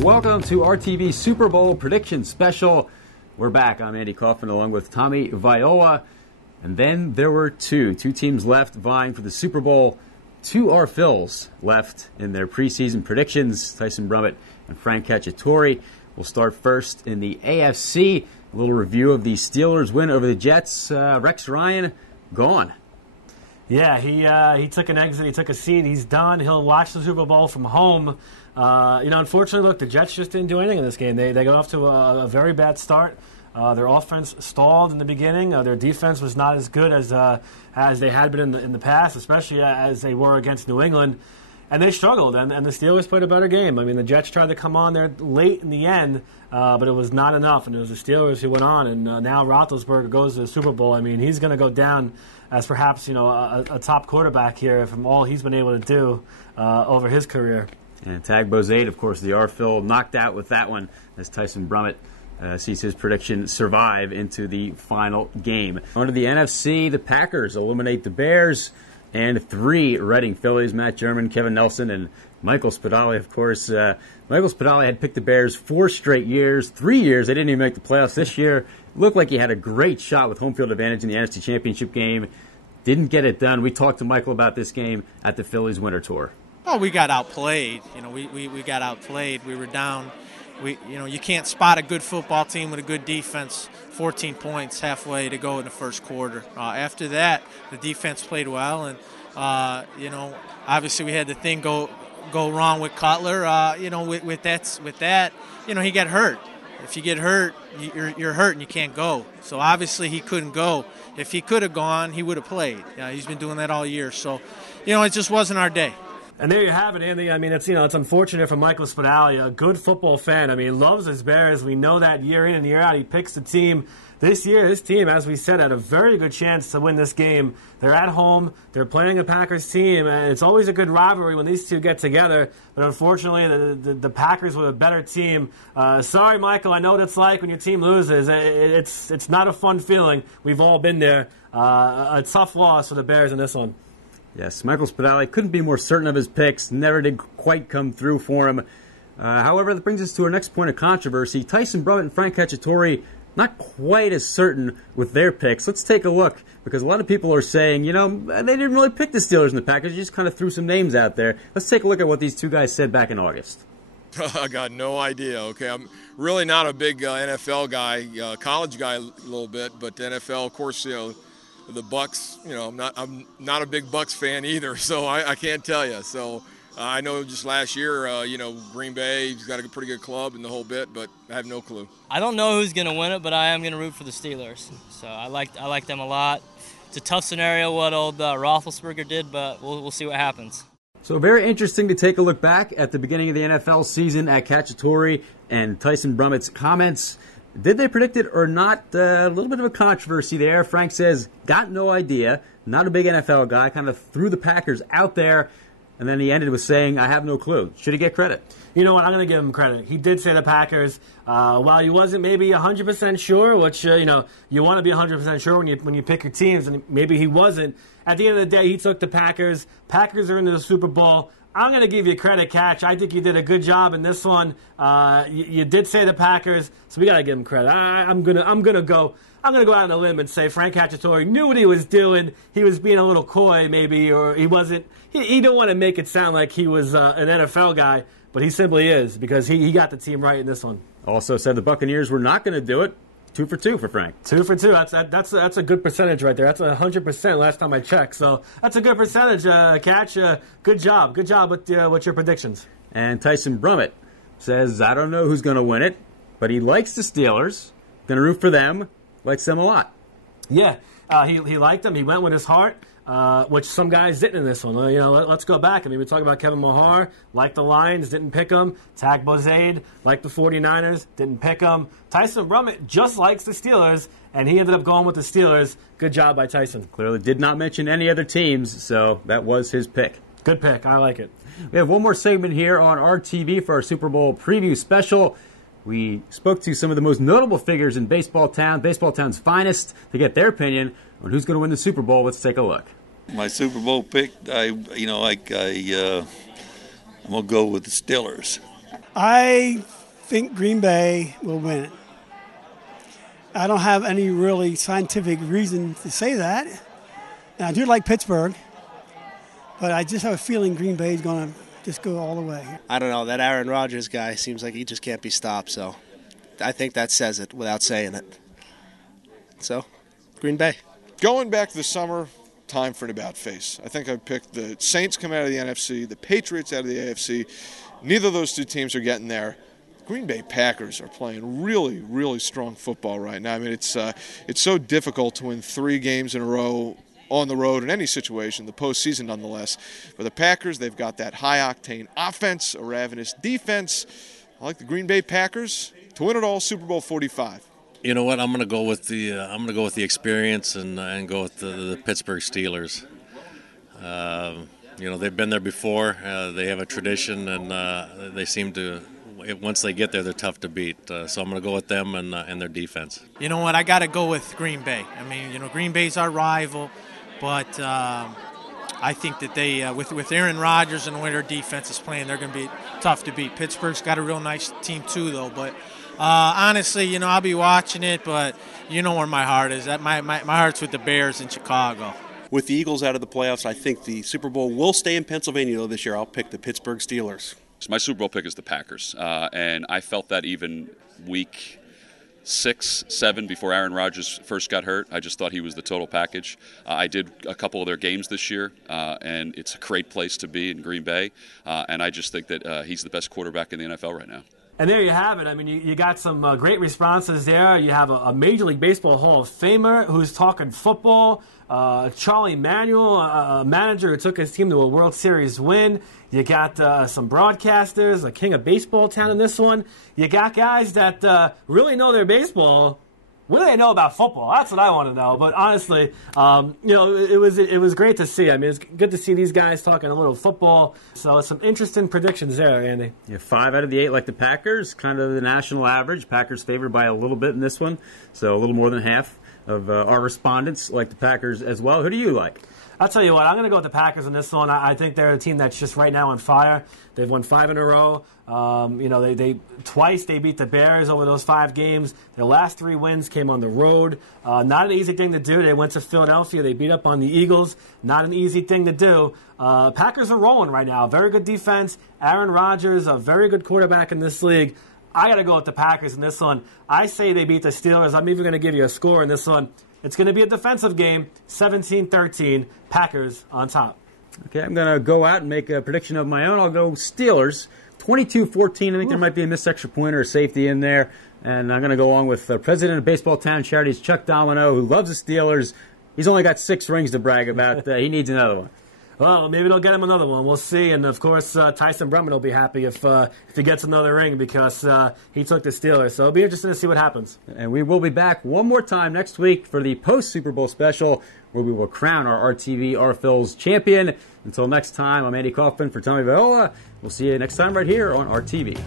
Welcome to RTV Super Bowl Prediction Special. We're back. I'm Andy Kauffman along with Tommy Viola. And then there were two teams left vying for the Super Bowl. Two are Phils left in their preseason predictions, Tyson Brummett and Frank Cacciatore. We'll start first in the AFC. A little review of the Steelers' win over the Jets. Rex Ryan, gone. Yeah, he took an exit. He took a seat. He's done. He'll watch the Super Bowl from home. Unfortunately, look, the Jets just didn't do anything in this game. They got off to a very bad start. Their offense stalled in the beginning. Their defense was not as good as they had been in the past, especially as they were against New England. And they struggled, and the Steelers played a better game. I mean, the Jets tried to come on there late in the end, but it was not enough. And it was the Steelers who went on, and now Roethlisberger goes to the Super Bowl. I mean, he's going to go down as perhaps a top quarterback here from all he's been able to do over his career. And Tag Bozade, of course, the R-Phil knocked out with that one as Tyson Brummett sees his prediction survive into the final game. On to the NFC, the Packers eliminate the Bears, and 3 Reading Phillies, Matt German, Kevin Nelson, and Michael Spadali, of course. Michael Spadali had picked the Bears 4 straight years, 3 years. They didn't even make the playoffs this year. Looked like he had a great shot with home field advantage in the NFC Championship game. Didn't get it done. We talked to Michael about this game at the Phillies Winter Tour. Oh, we got outplayed. We got outplayed. We were down. You can't spot a good football team with a good defense. 14 points halfway to go in the first quarter. After that, the defense played well, and obviously we had the thing go wrong with Cutler. With that, he got hurt. If you get hurt, you're hurt and you can't go. So obviously he couldn't go. If he could have gone, he would have played. He's been doing that all year. So, it just wasn't our day. And there you have it, Andy. I mean, it's unfortunate for Michael Spadali, a good football fan. I mean, he loves his Bears. We know that year in and year out. He picks the team. This year, his team, as we said, had a very good chance to win this game. They're at home. They're playing a Packers team, and it's always a good rivalry when these two get together. But unfortunately, the Packers were a better team. Sorry, Michael. I know what it's like when your team loses. It's not a fun feeling. We've all been there. A tough loss for the Bears in this one. Yes, Michael Spadali couldn't be more certain of his picks. Never did quite come through for him. However, that brings us to our next point of controversy. Tyson Brummett and Frank Cacciatore not quite as certain with their picks. Let's take a look, because a lot of people are saying, they didn't really pick the Steelers and the Packers. You just kind of threw some names out there. Let's take a look at what these two guys said back in August. I got no idea. Okay, I'm really not a big NFL guy, college guy a little bit, but the NFL, of course, the Bucks, I'm not a big Bucks fan either, so I can't tell you. So I know just last year, Green Bay's got a pretty good club and the whole bit, but I have no clue. I don't know who's going to win it, but I am going to root for the Steelers. So I like them a lot. It's a tough scenario what old Roethlisberger did, but we'll see what happens. So very interesting to take a look back at the beginning of the NFL season at Cacciatore and Tyson Brummett's comments. Did they predict it or not? A little bit of a controversy there. Frank says, got no idea. Not a big NFL guy. Kind of threw the Packers out there. And then he ended with saying, I have no clue. Should he get credit? You know what? I'm going to give him credit. He did say the Packers. While he wasn't maybe 100% sure, which, you want to be 100% sure when you pick your teams, and maybe he wasn't. At the end of the day, he took the Packers. Packers are into the Super Bowl. I'm going to give you credit, Catch. I think you did a good job in this one. You did say the Packers, so we got to give him credit. I'm gonna go out on a limb and say Frank Cacciatore knew what he was doing. He was being a little coy, maybe, or he wasn't. He didn't want to make it sound like he was an NFL guy, but he simply is, because he got the team right in this one. Also said the Buccaneers were not going to do it. 2 for 2 for Frank. 2 for 2. That's a good percentage right there. That's 100% last time I checked. So that's a good percentage, Catch. Good job with your predictions. And Tyson Brummett says, I don't know who's going to win it, but he likes the Steelers. Going to root for them. Likes them a lot. Yeah, he liked them. He went with his heart. Which some guys didn't in this one. Let's go back. I mean, we talked about Kevin Mahar, liked the Lions, didn't pick them. Tag Bozade, liked the 49ers, didn't pick them. Tyson Brummett just likes the Steelers, and he ended up going with the Steelers. Good job by Tyson. Clearly did not mention any other teams, so that was his pick. Good pick. I like it. We have one more segment here on RTV for our Super Bowl preview special. We spoke to some of the most notable figures in Baseball Town's finest, to get their opinion on who's going to win the Super Bowl. Let's take a look. My Super Bowl pick, I'm going to go with the Steelers. I think Green Bay will win it. I don't have any really scientific reason to say that. And I do like Pittsburgh, but I just have a feeling Green Bay is going to just go all the way. I don't know. That Aaron Rodgers guy seems like he just can't be stopped, so I think that says it without saying it. So, Green Bay. Going back to the summer, time for an about face. I think I picked the Saints come out of the NFC, the Patriots out of the AFC. Neither of those two teams are getting there. Green Bay Packers are playing really, really strong football right now. I mean, it's so difficult to win 3 games in a row on the road in any situation, the postseason nonetheless. For the Packers, they've got that high-octane offense, a ravenous defense. I like the Green Bay Packers to win it all, Super Bowl 45. You know what? I'm going to go with the experience and go with the Pittsburgh Steelers. They've been there before. They have a tradition, and they seem to. Once they get there, they're tough to beat. So I'm going to go with them and their defense. You know what? I got to go with Green Bay. I mean, Green Bay's our rival, but I think that they, with Aaron Rodgers and the way their defense is playing, they're going to be tough to beat. Pittsburgh's got a real nice team too, though. But honestly, I'll be watching it, but you know where my heart is. My heart's with the Bears in Chicago. With the Eagles out of the playoffs, I think the Super Bowl will stay in Pennsylvania, though, this year. I'll pick the Pittsburgh Steelers. So my Super Bowl pick is the Packers, and I felt that even week 6, 7 before Aaron Rodgers first got hurt. I just thought he was the total package. I did a couple of their games this year, and it's a great place to be in Green Bay, and I just think that he's the best quarterback in the NFL right now. And there you have it. I mean, you got some great responses there. You have a Major League Baseball Hall of Famer who's talking football. Charlie Manuel, a manager who took his team to a World Series win. You got some broadcasters, a king of baseball town in this one. You got guys that really know their baseball. What do they know about football? That's what I want to know. But honestly, it was great to see. I mean, it's good to see these guys talking a little football. So some interesting predictions there, Andy. Yeah, 5 out of the 8 like the Packers, kind of the national average. Packers favored by a little bit in this one, so a little more than half of our respondents like the Packers as well. Who do you like? I'll tell you what, I'm going to go with the Packers in this one. I think they're a team that's just right now on fire. They've won 5 in a row. They twice they beat the Bears over those 5 games. Their last 3 wins came on the road. Not an easy thing to do. They went to Philadelphia. They beat up on the Eagles. Not an easy thing to do. Packers are rolling right now. Very good defense. Aaron Rodgers, a very good quarterback in this league. I got to go with the Packers in this one. I say they beat the Steelers. I'm even going to give you a score in this one. It's going to be a defensive game, 17-13, Packers on top. Okay, I'm going to go out and make a prediction of my own. I'll go Steelers, 22-14. I think there might be a missed extra point or a safety in there. And I'm going to go along with president of Baseball Town Charities, Chuck Domino, who loves the Steelers. He's only got 6 rings to brag about. He needs another one. Well, maybe they'll get him another one. We'll see. And, of course, Tyson Brumman will be happy if he gets another ring because he took the Steelers. So it'll be interesting to see what happens. And we will be back one more time next week for the post-Super Bowl special where we will crown our RTV R-Phil's champion. Until next time, I'm Andy Kauffman for Tommy Viola. We'll see you next time right here on RTV.